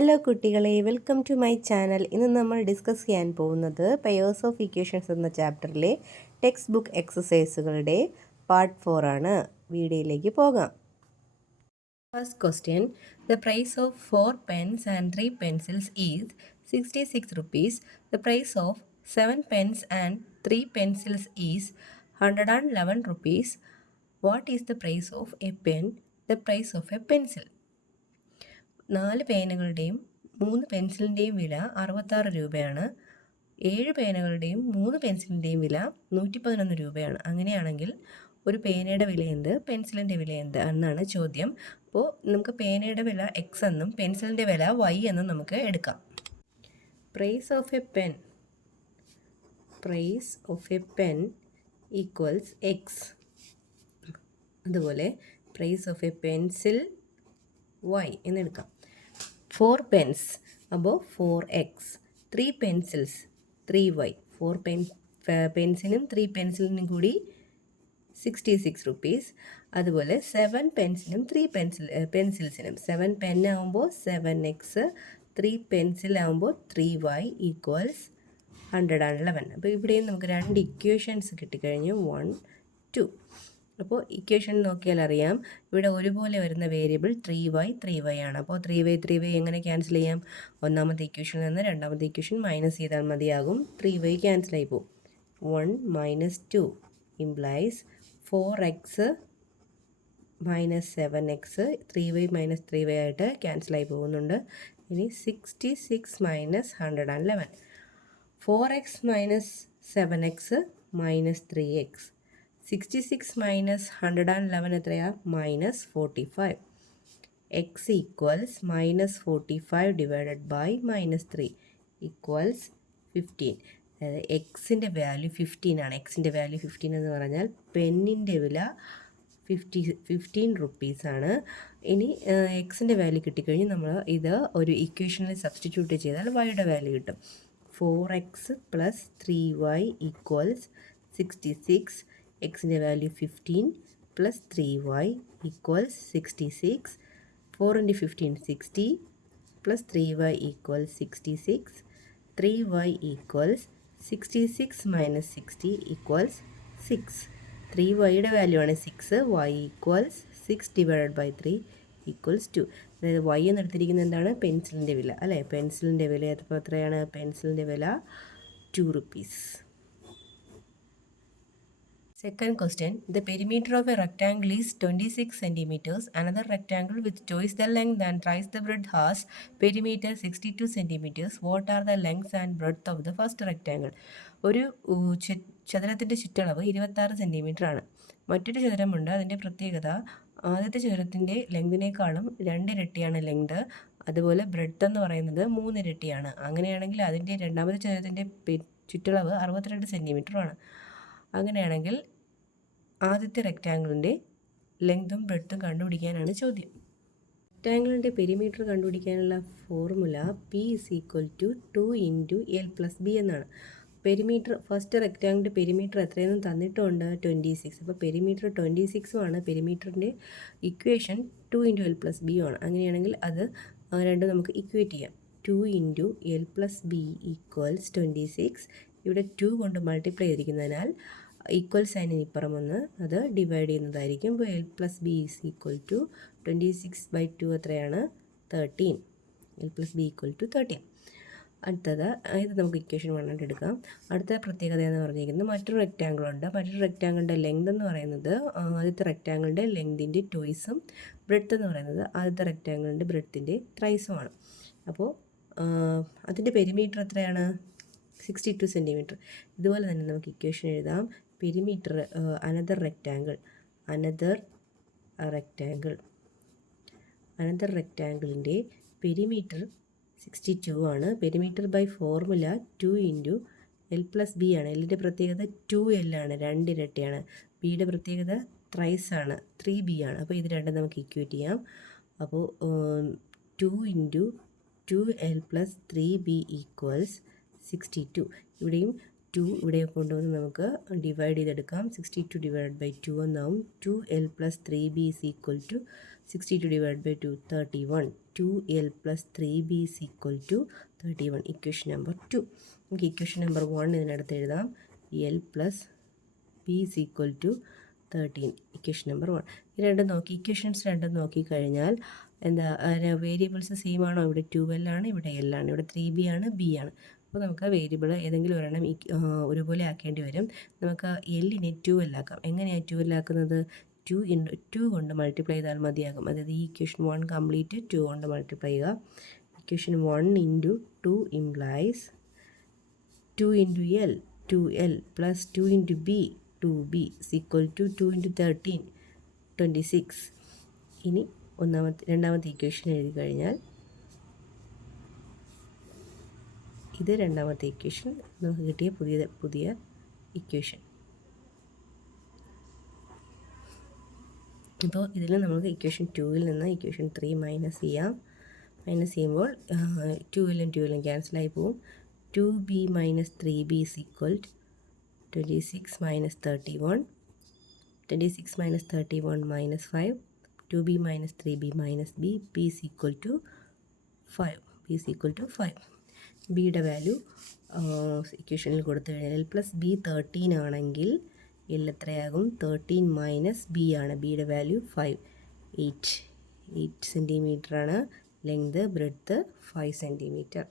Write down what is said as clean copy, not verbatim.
Hello കുട്ടികളെ, welcome to my channel. ഇന്ന് നമ്മൾ ഡിസ്കസ് ചെയ്യാൻ പോകുന്നത് പെയേഴ്സ് ഓഫ് ഇക്വേഷൻസ് എന്ന ചാപ്റ്ററിലെ ടെക്സ്റ്റ് ബുക്ക് എക്സസൈസുകളുടെ പാർട്ട് 4 ആണ്. വീഡിയോയിലേക്ക് പോകാം. First question, the price of 4 pens and 3 pencils is 66 rupees. The price of 7 pens and 3 pencils is 111 rupees. What is the price of a pen? The price of a pencil. 4 പേനകളുടെയും 3 പെൻസിലിൻ്റെയും വില 66 രൂപയാണ്. 7 പേനകളുടെയും 3 പെൻസിലിൻ്റെയും വില 111 രൂപയാണ്. അങ്ങനെയാണെങ്കിൽ ഒരു പേനയുടെ വില എന്ത്, പെൻസിലിൻ്റെ വില എന്ത് എന്നാണ് ചോദ്യം. അപ്പോൾ നമുക്ക് പേനയുടെ വില എക്സ് എന്നും പെൻസിലിൻ്റെ വില വൈ എന്നും നമുക്ക് എടുക്കാം. Price of a pen equals x. അതുപോലെ price of a pencil y എന്നെടുക്കാം. 4 pens അപ്പോൾ 4x, 3 pencils 3y, 4 പെൻസിനും 3 പെൻസിലിനും കൂടി 66 rupees. അതുപോലെ 7 പെൻസിനും 3 പെൻസിൽസിനും 7 പെൻ ആകുമ്പോൾ 7x, 3 പെൻസിൽ ആകുമ്പോൾ 3y ഈക്വൽസ് 111. അപ്പോൾ ഇവിടെയും നമുക്ക് 2 ഇക്വേഷൻസ് കിട്ടിക്കഴിഞ്ഞു, 1, 2. അപ്പോൾ ഇക്വേഷൻ നോക്കിയാൽ അറിയാം, ഇവിടെ ഒരുപോലെ വരുന്ന വേരിയബിൾ 3y ആണ്. അപ്പോൾ 3y എങ്ങനെ ക്യാൻസൽ ചെയ്യാം? ഒന്നാമത്തെ ഇക്വേഷനിൽ നിന്ന് രണ്ടാമത്തെ ഇക്വേഷൻ മൈനസ് ചെയ്താൽ മതിയാകും. 3y ക്യാൻസൽ ആയി പോകും. 1 - 2 implies 4x - 7x, 3y - 3y ആയിട്ട് ക്യാൻസൽ ആയി പോകുന്നുണ്ട്. ഇനി 66 - 111, 4x - 7x - 3x. 66 - 111 എത്രയാണ്? -45. x equals -45 divided by -3 equals 15. അതായത് എക്സിൻ്റെ വാല്യൂ 15 ആണ്. എക്സിൻ്റെ വാല്യൂ 15 എന്ന് പറഞ്ഞാൽ പെന്നിൻ്റെ വില 15 റുപ്പീസാണ്. ഇനി എക്സിൻ്റെ വാല്യൂ കിട്ടിക്കഴിഞ്ഞ് നമ്മൾ ഇത് ഒരു ഇക്വേഷനിൽ സബ്സ്റ്റിറ്റ്യൂട്ട് ചെയ്താൽ വൈയുടെ വാല്യൂ കിട്ടും. 4x + 3y equals 66. എക്സിൻ്റെ value 15 + 3y equals 66. 4 × 15 60 + 3y equals 66. 3y equals 66 - 60 equals 6. 3yയുടെ വാല്യൂ ആണ് 6. y equals 6 divided by 3 equals 2. അതായത് y എന്ന് എടുത്തിരിക്കുന്നത് എന്താണ്? പെൻസിലിൻ്റെ വില അല്ലേ? പെൻസിലിൻ്റെ വില എത്രയാണ്? പെൻസിലിൻ്റെ വില 2 rupees. Second question, the perimeter of a rectangle is 26 centimeters. Another rectangle with twice the length and thrice the breadth has perimeter 62 centimeters. What are the length and breadth of the first rectangle? ഒരു ചതുരത്തിൻ്റെ ചുറ്റളവ് 26 centimetre ആണ്. മറ്റൊരു ചതുരമുണ്ട്. അതിൻ്റെ പ്രത്യേകത, ആദ്യത്തെ ചതുരത്തിൻ്റെ ലെങ്തിനേക്കാളും 2 ഇരട്ടിയാണ് length. അതുപോലെ breadth എന്ന് പറയുന്നത് 3 ഇരട്ടിയാണ്. അങ്ങനെയാണെങ്കിൽ അതിൻ്റെ രണ്ടാമത്തെ ചതുരത്തിൻ്റെ ചുറ്റളവ് 62 സെൻറ്റിമീറ്ററാണ്. അങ്ങനെയാണെങ്കിൽ ആദ്യത്തെ റെക്റ്റാങ്കിളിൻ്റെ ലെങ്തും ബ്രെഡ്ത്തും കണ്ടുപിടിക്കാനാണ് ചോദ്യം. റെക്റ്റാങ്കിളിൻ്റെ പെരിമീറ്റർ കണ്ടുപിടിക്കാനുള്ള ഫോർമുല P = 2 × L + B എന്നാണ്. പെരിമീറ്റർ ഫസ്റ്റ് റെക്റ്റാങ്കിളിൻ്റെ പെരിമീറ്റർ എത്രയെന്ന് തന്നിട്ടുണ്ട്? 26. അപ്പോൾ പെരിമീറ്റർ 26 ആണ്. പെരിമീറ്ററിൻ്റെ ഇക്വേഷൻ 2 × L + B ആണ്. അങ്ങനെയാണെങ്കിൽ അത് രണ്ടും നമുക്ക് ഇക്വേറ്റ് ചെയ്യാം. 2 × L + B ഈക്വൽസ് 26. ഇവിടെ 2 കൊണ്ട് മൾട്ടിപ്ലൈ ചെയ്തിരിക്കുന്നതിനാൽ ഈക്വൽ സൈനിന് ഇപ്പുറം വന്ന് അത് ഡിവൈഡ് ചെയ്യുന്നതായിരിക്കും. അപ്പോൾ L + B = 26/2 എത്രയാണ്? 13. L + B = 13. അടുത്തത് ഇത് നമുക്ക് ഇക്വേഷൻ 1 എടുക്കാം. അടുത്ത പ്രത്യേകത എന്ന് പറഞ്ഞിരിക്കുന്നത് മറ്റൊരു റെക്റ്റാങ്കിൾ ഉണ്ട്. മറ്റൊരു റെക്റ്റാങ്കിളിൻ്റെ ലെങ്ത് എന്ന് പറയുന്നത് ആദ്യത്തെ റെക്റ്റാങ്കിളിൻ്റെ ലെങ്തിൻ്റെ ട്വൈസും ബ്രെഡ്ത്ത് എന്ന് പറയുന്നത് ആദ്യത്തെ റെക്റ്റാങ്കിളിൻ്റെ ബ്രെഡ്ത്തിൻ്റെ ത്രൈസുമാണ്. അപ്പോൾ അതിൻ്റെ പെരിമീറ്റർ എത്രയാണ്? 62 സെൻറ്റിമീറ്റർ. ഇതുപോലെ തന്നെ നമുക്ക് ഇക്വേഷൻ എഴുതാം. പെരിമീറ്റർ അനദർ റെക്റ്റാങ്കിളിൻ്റെ പെരിമീറ്റർ 62 ആണ്. Perimeter by formula 2 × L + B ആണ്. എല്ലിൻ്റെ പ്രത്യേകത 2L ആണ്, 2 ഇരട്ടിയാണ്. ബിയുടെ പ്രത്യേകത ത്രൈസ് ആണ്, 3B ആണ്. അപ്പോൾ ഇത് രണ്ടും നമുക്ക് ഇക്വേറ്റ് ചെയ്യാം. അപ്പോൾ 2 × 2L + 3B ഈക്വൽസ് 62. ഇവിടെയും 2 ഇവിടെ കൊണ്ടുവന്ന് നമുക്ക് ഡിവൈഡ് ചെയ്തെടുക്കാം. 62 ഡിവൈഡ് ബൈ 2 എന്നാവും. 2l plus 3b is equal to 62 divide by 2 31. 2l plus 3b is equal to 31. Equation number 2. നമുക്ക് ഇക്വേഷൻ നമ്പർ 1 ഇതിനടുത്ത് എഴുതാം. l plus b is equal to 13. Equation number 1. Equations രണ്ടും നോക്കിക്കഴിഞ്ഞാൽ എന്താ വേരിയബിൾസ് സെയിം ആണോ? ഇവിടെ 2l ആണ്, ഇവിടെ l ആണ്, ഇവിടെ 3b ആണ്, b ആണ്. അപ്പോൾ നമുക്ക് വേരിയബിൾ ഏതെങ്കിലും ഒരെണ്ണം ഒരുപോലെ ആക്കേണ്ടി വരും. നമുക്ക് എല്ലിനെ 2l ആക്കാം. എങ്ങനെയാണ് 2l ആക്കുന്നത്? 2 കൊണ്ട് മൾട്ടിപ്ലൈ ചെയ്താൽ മതിയാകും. അതായത് ഈ ഇക്വേഷൻ 1 കംപ്ലീറ്റ് 2 കൊണ്ട് മൾട്ടിപ്ലൈ ചെയ്യുക. Equation 1 into 2 implies 2 into L 2l plus 2 into B 2b is equal to 2 into 13 26. ഇനി രണ്ടാമത്തെ ഇക്വേഷൻ എഴുതി കഴിഞ്ഞാൽ ഇത് രണ്ടാമത്തെ ഇക്വേഷൻ നമുക്ക് കിട്ടിയ പുതിയ ഇക്വേഷൻ. ഇപ്പോൾ ഇതിൽ നമുക്ക് ഇക്വേഷൻ 2ൽ നിന്ന് ഇക്വേഷൻ 3 മൈനസ് ചെയ്യാം. മൈനസ് ചെയ്യുമ്പോൾ 2l ഉം 2l ഉം ക്യാൻസലായി പോവും. 2b minus 3b is equal to 26 minus 31. 26 minus 31 minus 5. 2b minus 3b minus b. b is equal to 5. b is equal to 5. ബിയുടെ വാല്യൂ ഇക്വേഷനിൽ കൊടുത്തു കഴിഞ്ഞാൽ l പ്ലസ് ബി 13 ആണെങ്കിൽ l എത്രയാകും? 13 മൈനസ് ബി ആണ്. ബിയുടെ വാല്യൂ 5. 8 സെൻറ്റിമീറ്ററാണ് ലെങ്ത്, ബ്രെഡ്ത്ത് 5 സെൻറ്റിമീറ്റർ.